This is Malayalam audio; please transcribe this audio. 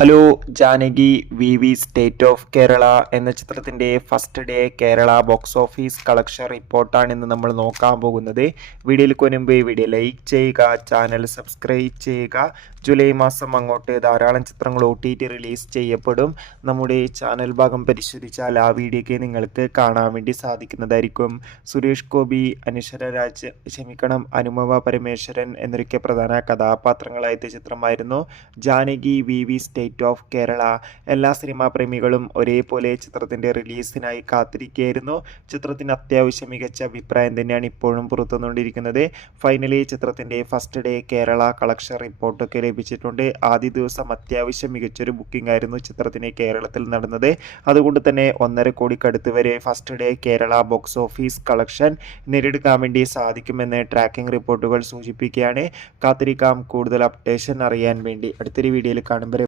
Hello Janaki V state of Kerala എന്ന ചിത്രത്തിൻ്റെ first day Kerala box office collection റിപ്പോർട്ടാണ് ഇന്ന് നമ്മൾ നോക്കാൻ പോകുന്നത്. വീഡിയോയിൽ മുൻപ് വീഡിയോ ലൈക്ക് ചെയ്യുക, ചാനൽ സബ്സ്ക്രൈബ് ചെയ്യുക. ജൂലൈ മാസം അങ്ങോട്ട് ധാരാളം ചിത്രങ്ങൾ OTT റിലീസ് ചെയ്യപ്പെടും. നമ്മുടെ ചാനൽ ഭാഗം പരിശോധിച്ചാൽ ആ വീഡിയോയ്ക്ക് നിങ്ങൾക്ക് കാണാൻ വേണ്ടി സാധിക്കുന്നതായിരിക്കും. സുരേഷ് ഗോപി, അനുപമ പരമേശ്വരൻ എന്നൊക്കെ പ്രധാന കഥാപാത്രങ്ങളായ ചിത്രമായിരുന്നു Janaki V state of Kerala. എല്ലാ സിനിമാ പ്രേമികളും ഒരേപോലെ ചിത്രത്തിൻ്റെ റിലീസിനായി കാത്തിരിക്കുകയായിരുന്നു. ചിത്രത്തിന് അത്യാവശ്യം മികച്ച അഭിപ്രായം തന്നെയാണ് ഇപ്പോഴും പുറത്തുവന്നുകൊണ്ടിരിക്കുന്നത്. ഫൈനലി ചിത്രത്തിൻ്റെ ഫസ്റ്റ് ഡേ കേരള കളക്ഷൻ റിപ്പോർട്ടൊക്കെ ലഭിച്ചിട്ടുണ്ട്. ആദ്യ ദിവസം അത്യാവശ്യം മികച്ചൊരു ബുക്കിംഗ് ആയിരുന്നു ചിത്രത്തിന് കേരളത്തിൽ നടന്നത്. അതുകൊണ്ട് തന്നെ 1.5 കോടിക്കടുത്ത് വരെ first day Kerala box office collection നേടിയെടുക്കാൻ വേണ്ടി സാധിക്കുമെന്ന് ട്രാക്കിംഗ് റിപ്പോർട്ടുകൾ സൂചിപ്പിക്കുകയാണ്. കാത്തിരിക്കാം കൂടുതൽ അപ്ഡേഷൻ അറിയാൻ വേണ്ടി. അടുത്തൊരു വീഡിയോയിൽ കാണുമ്പോൾ